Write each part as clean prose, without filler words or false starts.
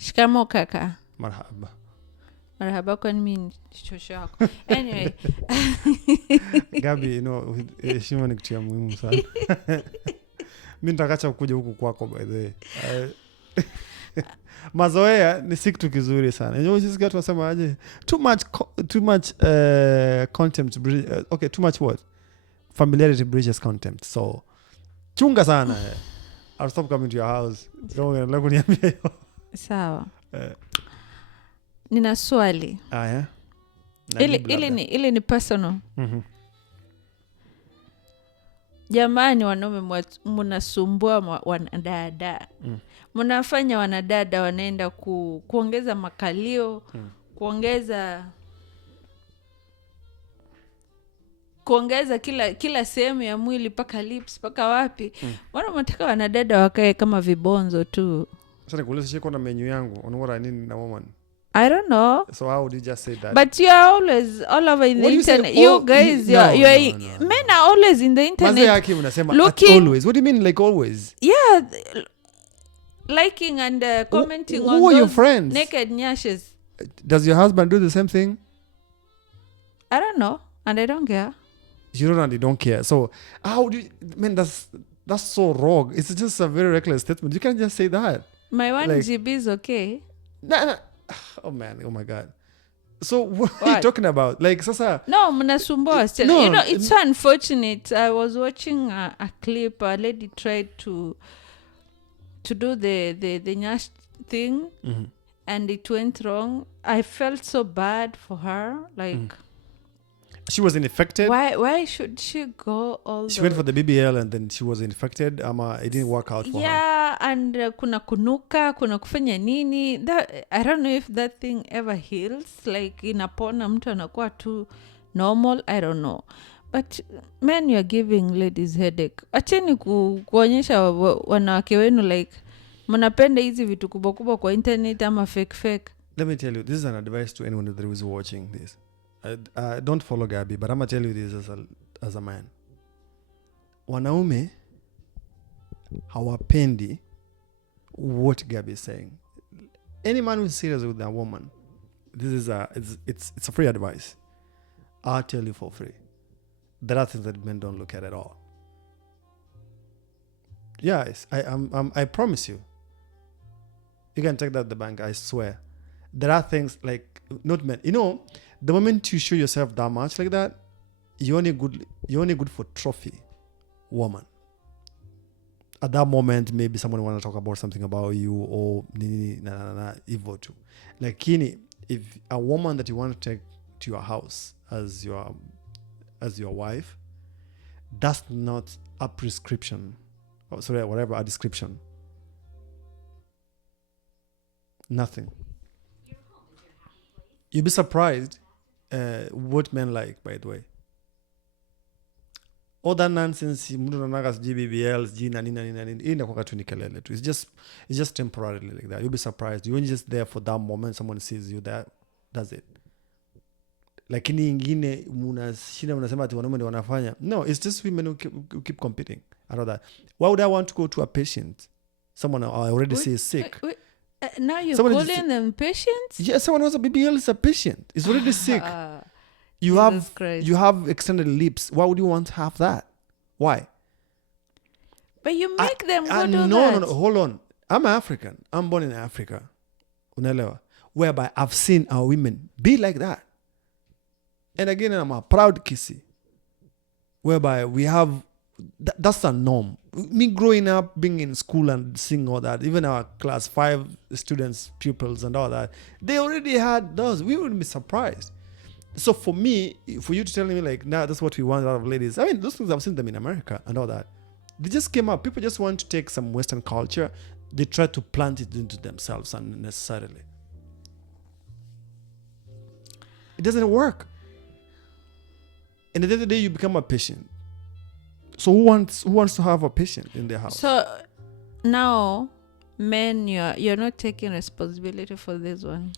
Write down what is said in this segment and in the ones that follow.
Shikamo kaka. Marhaba, kwani mimi shosho yako. Anyway. Gabi, heshima ni kitu ya muhimu sana. Mimi nitakacha kuja huku kwako by the way. Mazoea ni si kitu kizuri sana. Unajisikia watu wasema aje? Too much contempt. Okay, too much what? Familiarity bridges contempt. So chunga sana. I'll stop coming to your house. Kama kuniambia hiyo. Sawa. Nina swali. Yeah. Ili ni personal. Jamani, wanaume mnasumbua wanadada. Mnafanya wanadada wanaenda kuongeza makalio, kuongeza kila sehemu ya mwili paka lips paka wapi. Wana mnataka wanadada wakae kama vibonzo tu. Sasa nikuuliza shiko na menu yangu on what I need in a woman. I don't know. So how did you just say that? But you are always all over in the internet. You guys, no. Men are always in the internet. Maze yake mnasema always. What do you mean like always? Yeah, liking and commenting on those your friends? Naked nyashes. Does your husband do the same thing? I don't know, and I don't care. You don't care. So how do you, man, that's so wrong. It's just a very reckless statement. You can't just say that. My 1 GB is okay. Nah. Oh man, oh my God. So what are you talking about? Like sasa? No, mnasumbua still. No, it's so unfortunate. I was watching a clip. A lady tried to do the nyash thing, and it went wrong. I felt so bad for her. Like she was infected. Why should she go all she went for the BBL and then she was infected. It didn't work out for her. Yeah, and kuna kunuka, kuna kufanya nini. That I don't know if that thing ever heals. Like inapona mtu anakuwa tu normal. I don't know. But men, you're giving ladies headache. Acheni kuonyesha wanawake wenu like mnapenda hizi vitu kubwa kubwa kwa internet ama fake. Let me tell you, this is an advice to anyone that is watching this. Don't follow Gabi, but I'm going to tell you this as a man. Wanaume hawapendi what Gabi is saying. Any man who is serious with a woman, this is it's a free advice. I'll tell you for free. There are things that men don't look at all. Yes, I promise you. You can take that to the bank, I swear. There are things like, not men. The moment you show yourself that much like that, you're only good for trophy woman. At that moment, maybe someone want to talk about something about you or evil too. Like if a woman that you want to take to your house as your wife, that's not a prescription. A description. Nothing. You'll be surprised what men like, by the way. All that nonsense, mtu anaga GBBL, nini inakuwa tu ni kelele tu. It's just temporarily like that. You'll be surprised. You're just there for that moment. Someone sees you there. That's it. Lakini ingine mnasema ati wanaume ndio wanafanya. No, it's just women who keep competing. I know that. Why would I want to go to a patient? Someone I already see is sick. Now you're calling them patients? Yeah, someone who has a BBL is a patient. It's already sick. You have extended lips. Why would you want to have that? Why? But you make them go do that. No, hold on. I'm African. I'm born in Africa. Unaelewa? Whereby I've seen our women be like that. And again, I'm a proud kissy. Whereby we have, that's a norm. Me growing up, being in school and seeing all that, even our class 5 students, pupils and all that, they already had those. We wouldn't be surprised. So for me, for you to tell me like, nah, that's what we want out of ladies. I mean, those things, I've seen them in America and all that. They just came up. People just want to take some Western culture. They try to plant it into themselves unnecessarily. It doesn't work. And at the end of the day, you become a patient. So who wants to have a patient in their house? So now, men, you're not taking responsibility for this one.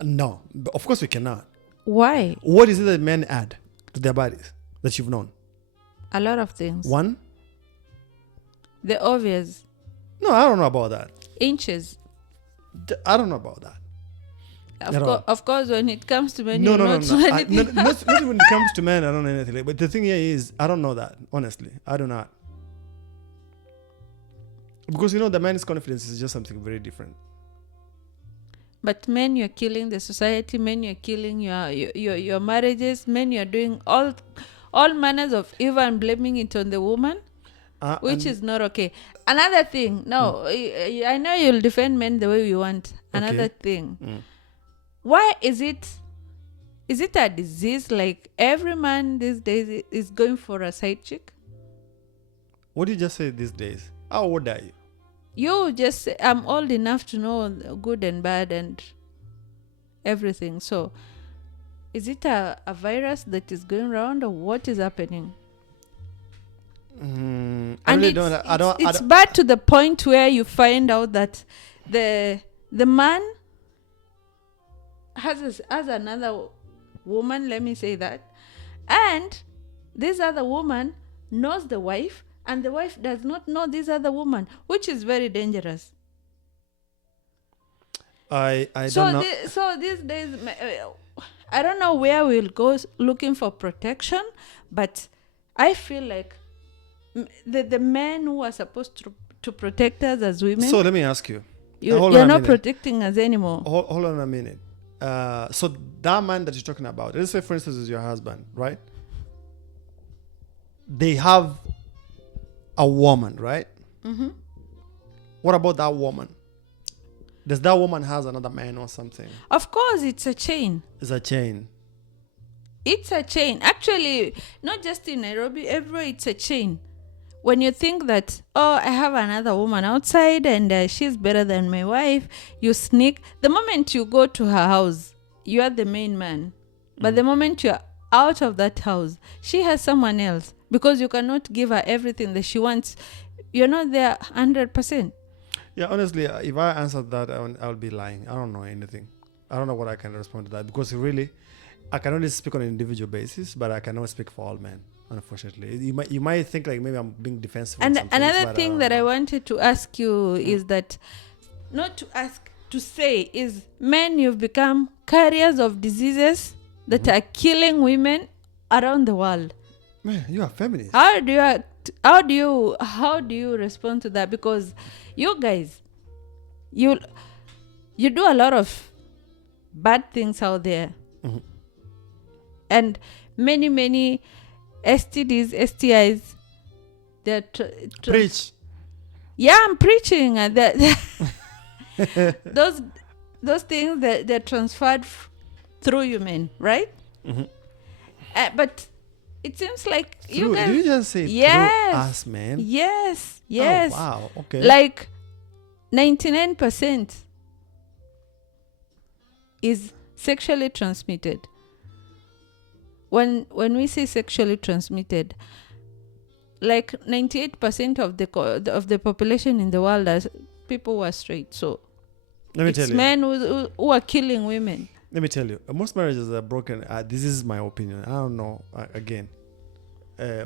No, of course we cannot. Why? What is it that men add to their bodies that you've known? A lot of things. One? The obvious. No, I don't know about that. Inches. I don't know about that. At all. Of course, when it comes to men, No, you're no, no, not no. anything. Not when it comes to men, I don't know anything. Like, but the thing here is, I don't know that, honestly. I do not. Because, the man's confidence is just something very different. But men, you're killing the society. Men, you're killing your marriages. Men, you're doing all manners of evil and blaming it on the woman, which is not okay. Another thing, no, I know you'll defend men the way you want. Another thing, why is it a disease? Like every man these days is going for a side chick. What do you just say these days? How old are you? You just say, I'm old enough to know good and bad and everything. So, is it a virus that is going around, or what is happening? I really don't. It's bad to the point where you find out that the man has another woman. Let me say that, and this other woman knows the wife. And the wife does not know this other woman, which is very dangerous. I don't know. So these days, I don't know where we'll go looking for protection, but I feel like the men who are supposed to protect us as women. So let me ask you. You're not protecting us anymore. Hold on a minute. So that man that you're talking about, let's say for instance is your husband, right? They have a woman, right? Mm-hmm. What about that woman? Does that woman has another man or something? Of course, it's a chain. It's a chain. It's a chain. Actually, not just in Nairobi, everywhere it's a chain. When you think that, I have another woman outside and she's better than my wife, you sneak. The moment you go to her house, you are the main man. But the moment you're out of that house, she has someone else. Because you cannot give her everything that she wants. You're not there 100%. Yeah, honestly, if I answered that, I'll be lying. I don't know anything. I don't know what I can respond to that. Because really, I can only speak on an individual basis, but I cannot speak for all men, unfortunately. You might think like maybe I'm being defensive. And another thing that I wanted to ask you is that, not to ask, to say is, men, you've become carriers of diseases that are killing women around the world. Man, you are feminist. How do you respond to that? Because you guys, you do a lot of bad things out there, and many STDs, STIs. Preach. Yeah, I'm preaching, and those things that they're transferred through you men, right? But it seems like you guys... Did you just say yes, through us, man? Yes. Oh, wow. Okay. Like 99% is sexually transmitted. When we say sexually transmitted, like 98% of the population in the world are people who are straight. So let me tell you, men who are killing women. Let me tell you, most marriages are broken. This is my opinion. I don't know. Again,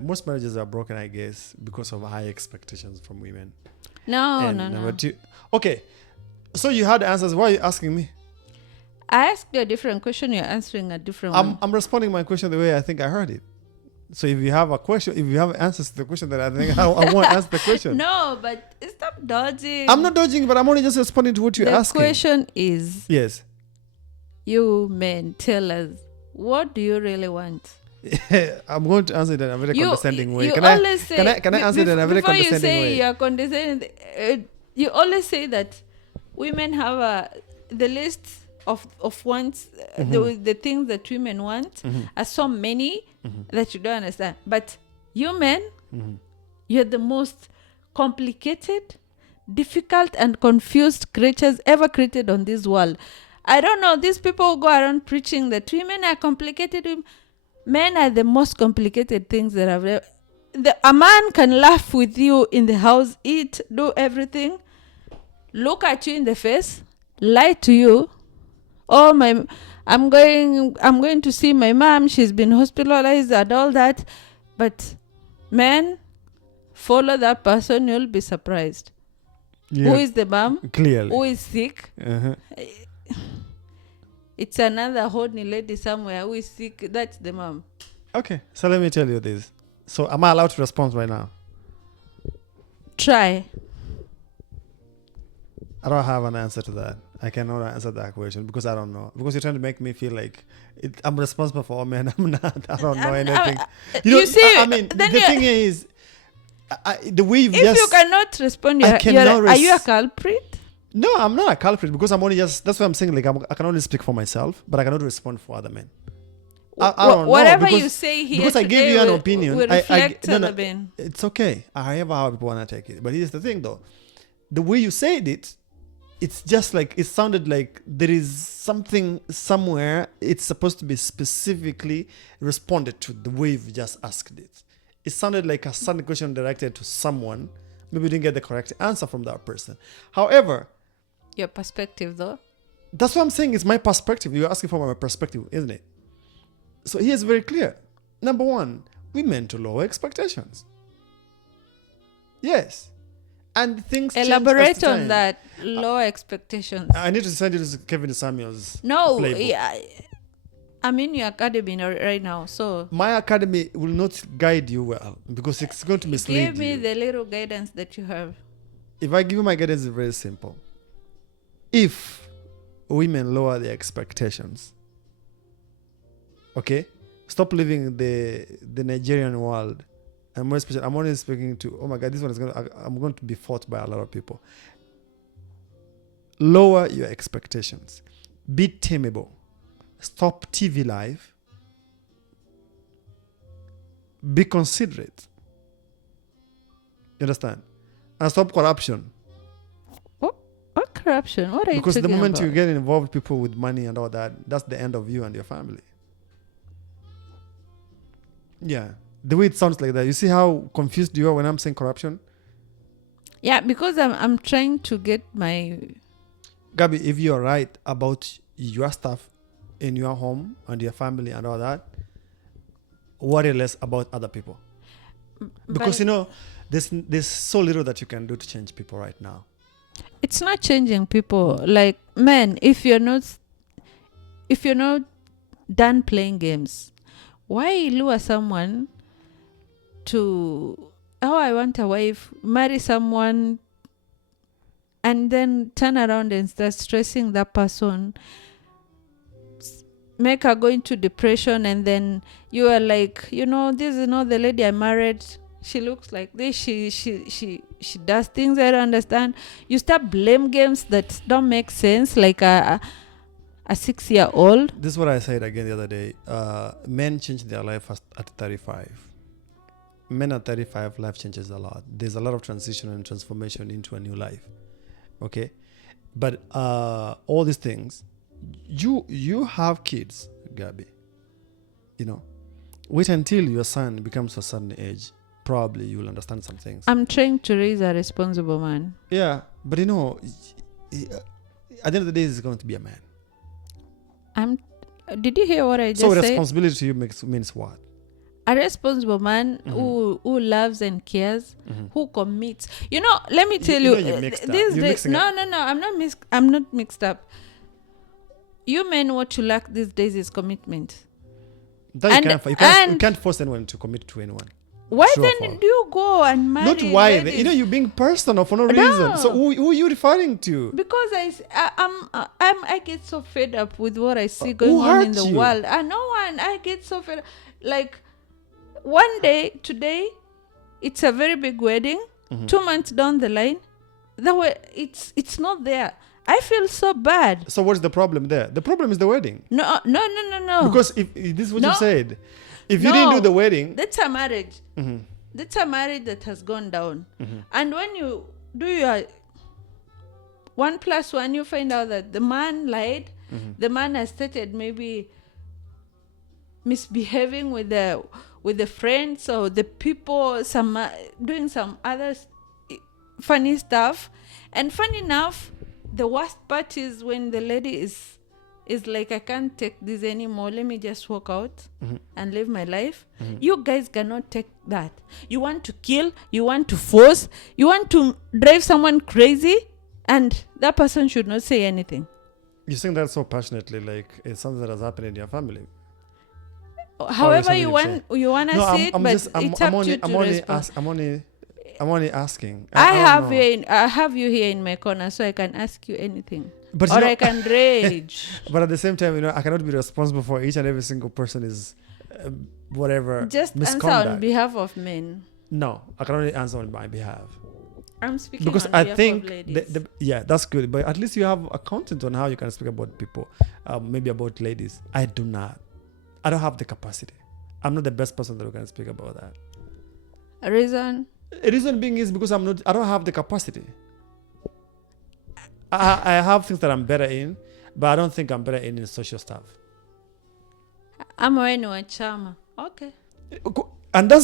most marriages are broken, I guess, because of high expectations from women. No. Okay, so you had answers. Why are you asking me? I asked you a different question. You're answering a different one. I'm responding my question the way I think I heard it. So if you have a question, if you have answers to the question that I think I want to answer the question. No, but stop dodging. I'm not dodging, but I'm only just responding to what you're asking. The question is... Yes. You men, tell us, what do you really want? I'm going to answer it in a very condescending way. You Can always say... Can I answer it in a very condescending way? Before you say you're condescending, you always say that women have the list of wants, the things that women want are so many that you don't understand. But you men, you're the most complicated, difficult and confused creatures ever created on this world. I don't know, these people go around preaching that women are complicated. Men are the most complicated things that I've ever... A man can laugh with you in the house, eat, do everything, look at you in the face, lie to you. Oh, I'm going to see my mom. She's been hospitalized and all that. But men, follow that person. You'll be surprised. Yeah. Who is the mom? Clearly. Who is sick? Uh-huh. It's another horny lady somewhere who is sick. That's the mom. Okay, so let me tell you this. So am I allowed to respond right now? Try. I don't have an answer to that. I cannot answer that question because I don't know. Because you're trying to make me feel like I'm responsible for all men. I'm not. I don't know anything. You see, I mean, the then thing is, the way you've if just... you cannot respond, I cannot are you a culprit? No, I'm not a culprit because I'm only just... That's what I'm saying. Like, I can only speak for myself, but I cannot respond for other men. I don't know. Whatever because- you say here because I today gave you an will- opinion. will I reflect no, on no, the men. it's okay. However, how people want to take it. But here's the thing, though. The way you said it, it's just like it sounded like there is something somewhere. It's supposed to be specifically responded to the way you've just asked it. It sounded like a certain question directed to someone. Maybe you didn't get the correct answer from that person. However, Your perspective, though. that's what I'm saying. It's my perspective. You're asking for my perspective, isn't it? So here's very clear. Number one, we meant to lower expectations. Yes. And things change as Elaborate time. on that. Low expectations. I need to send you to Kevin Samuels. No, playbook. yeah, I'm in your academy right now, so My academy will not guide you well because it's going to mislead give me you. the little guidance that you have. If I give you my guidance, it's very simple. If women lower their expectations, okay, stop living the Nigerian world. I'm only speaking to, oh my God, this one is I'm going to be fought by a lot of people. Lower your expectations. Be tameable. Stop TV life. Be considerate. You understand? And stop corruption. What corruption? What are you Because the talking moment about? you get involved with people with money and all that, that's the end of you and your family. Yeah. The way it sounds like that. You see how confused you are when I'm saying corruption? Yeah, because I'm trying to get my... Gabi, if you're right about your stuff in your home and your family and all that, worry less about other people. Because, there's so little that you can do to change people right now. It's not changing people. Like, man, if you're not done playing games, why lure someone to, oh, I want a wife, marry someone, and then turn around and start stressing that person, make her go into depression, and then you are like, this is not the lady I married. She looks like this. She does things I don't understand. You start blame games that don't make sense, like a 6-year-old. This is what I said again the other day. Men change their life at 35. Men at 35, life changes a lot. There's a lot of transition and transformation into a new life. Okay? But all these things, you have kids, Gabi. Wait until your son becomes a certain age. Probably you will understand some things. I'm trying to raise a responsible man. Yeah, but at the end of the day, he's going to be a man. Did you hear what I just So said? responsibility to you means what? A responsible man who loves and cares, who commits. Let me tell you, you're mixed up. these You're days, mixing up. no, I'm not mixed up. You men, what you lack these days is commitment. That And- you can't force anyone to commit to anyone. Why True or then false? do you go and marry? Not why. ladies? You're being personal for no No. reason. So who are you referring to? Because I get so fed up with what I see Who going on in hurt the you? world. No one. I get so fed up. Like, one day, today, it's a very big wedding. 2 months down the line, it's not there. I feel so bad. So what's the problem there? The problem is the wedding. No. Because if this is what No. you said, if you didn't do the wedding, That's a marriage. That's a marriage that has gone down. And when you do your 1+1, you find out that the man lied. The man has started maybe misbehaving with the friends or the people, doing some other funny stuff. And funny enough, the worst part is when the lady is is like, I can't take this anymore. Let me just walk out Mm-hmm. and live my life. You guys cannot take that. You want to kill, you want to force, you want to drive someone crazy, and that person should not say anything. You saying that so passionately, like it's something that has happened in your family. However something you you want, you want to No, say it, but it's up to you to respond. I'm only asking. I don't have know. I have you here in my corner, so I can ask you anything, But or you know, I can rage. but at the same time, I cannot be responsible for each and every single person is whatever Just answer misconduct. on behalf of men. No, I can only answer on my behalf I'm speaking because on I behalf think of ladies. yeah, that's good. But at least you have a content on how you can speak about people, maybe about ladies. I do not. I don't have the capacity. I'm not the best person that can speak about that. A reason? The reason being is because I don't have the capacity. I have things that I'm better in, but I don't think I'm better in social stuff. Ama wewe ni wa chama. Okay. And that's